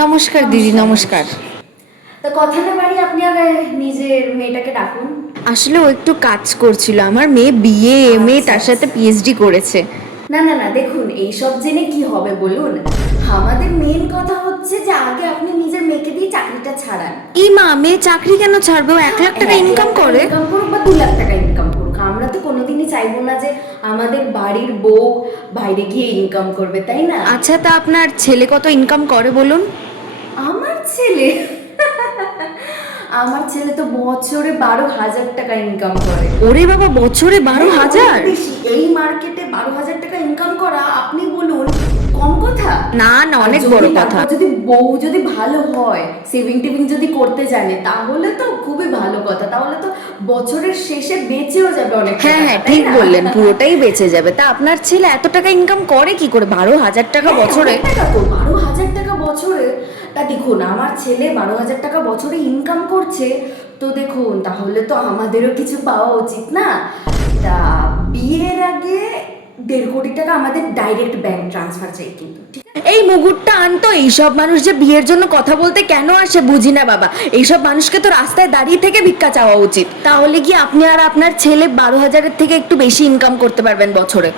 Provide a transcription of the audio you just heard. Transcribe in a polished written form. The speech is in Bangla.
নমস্কার দিদি, নমস্কার। তা কথা না বাড়ি আপনি আগে নিজের মেয়েটাকে ডাকুন। আসলে ও একটু কাজ করছিল। আমার মেয়ে বিএ এমএ তার সাথে পিএইচডি করেছে। না না না, দেখুন এইসব জেনে কি হবে বলুন। আমাদের মেন কথা হচ্ছে যে আগে আপনি নিজের মেয়েকে দিয়ে চাকরিটা ছাড়ান। এই মা, মেয়ে চাকরি কেন ছাড়বে? ও 1 লাখ টাকা ইনকাম করে। ইনকাম করুক বা 2 লাখ টাকা ইনকাম করুক, আমরা তো কোনোদিনই চাইবো না যে আমাদের বাড়ির বউ বাইরে গিয়ে ইনকাম করবে, তাই না? আচ্ছা, তা আপনার ছেলে কত ইনকাম করে বলুন? আমার ছেলে আমার ছেলে তো বছরে 12,000 টাকা ইনকাম করে। ওরে বাবা, বছরে 12,000? বেশি, এই মার্কেটে 12,000 টাকা ইনকাম করা আপনি বলুন কম কথা? না না, আর অনেক যদি বড় কথা। তারপর যদি বউ যদি ভালো হয়, সেভিং টেভিং যদি করতে জানে, তাহলে তো খুবই ভালো কথা। তাহলে তো বছরের শেষে বেঁচেও যাবে অনেক টাকা, হ্যাঁ হ্যাঁ, তাই ঠিক না? বললেন, পুরোটাই বেঁচে যাবে। তা আপনার ছেলে এত টাকা ইনকাম করে কি করে? 12,000 টাকা হ্যাঁ, বছরে? অনেক টাকা তো, 12,000 টাকা বছরে। তা দেখুন, আমার ছেলে 12,000 টাকা বছরে ইনকাম করছে, তো দেখুন তাহলে তো আমাদেরও কিছু পাওয়া উচিত না? তা বিয়ের আগে 1.5 কোটি টাকা আমাদের ডাইরেক্ট ব্যাংক ট্রান্সফার চাই কিন্তু, ঠিক আছে? এই মুগুরটা আনতো। এইসব মানুষ যে বিয়ের জন্য কথা বলতে কেন আসে বুঝি না বাবা। এইসব মানুষকে তো রাস্তায় দাঁড়িয়ে থেকে ভিক্ষা চাওয়া উচিত। তাহলে কি আপনি আর আপনার ছেলে 12,000-এর থেকে একটু বেশি ইনকাম করতে পারবেন বছরে।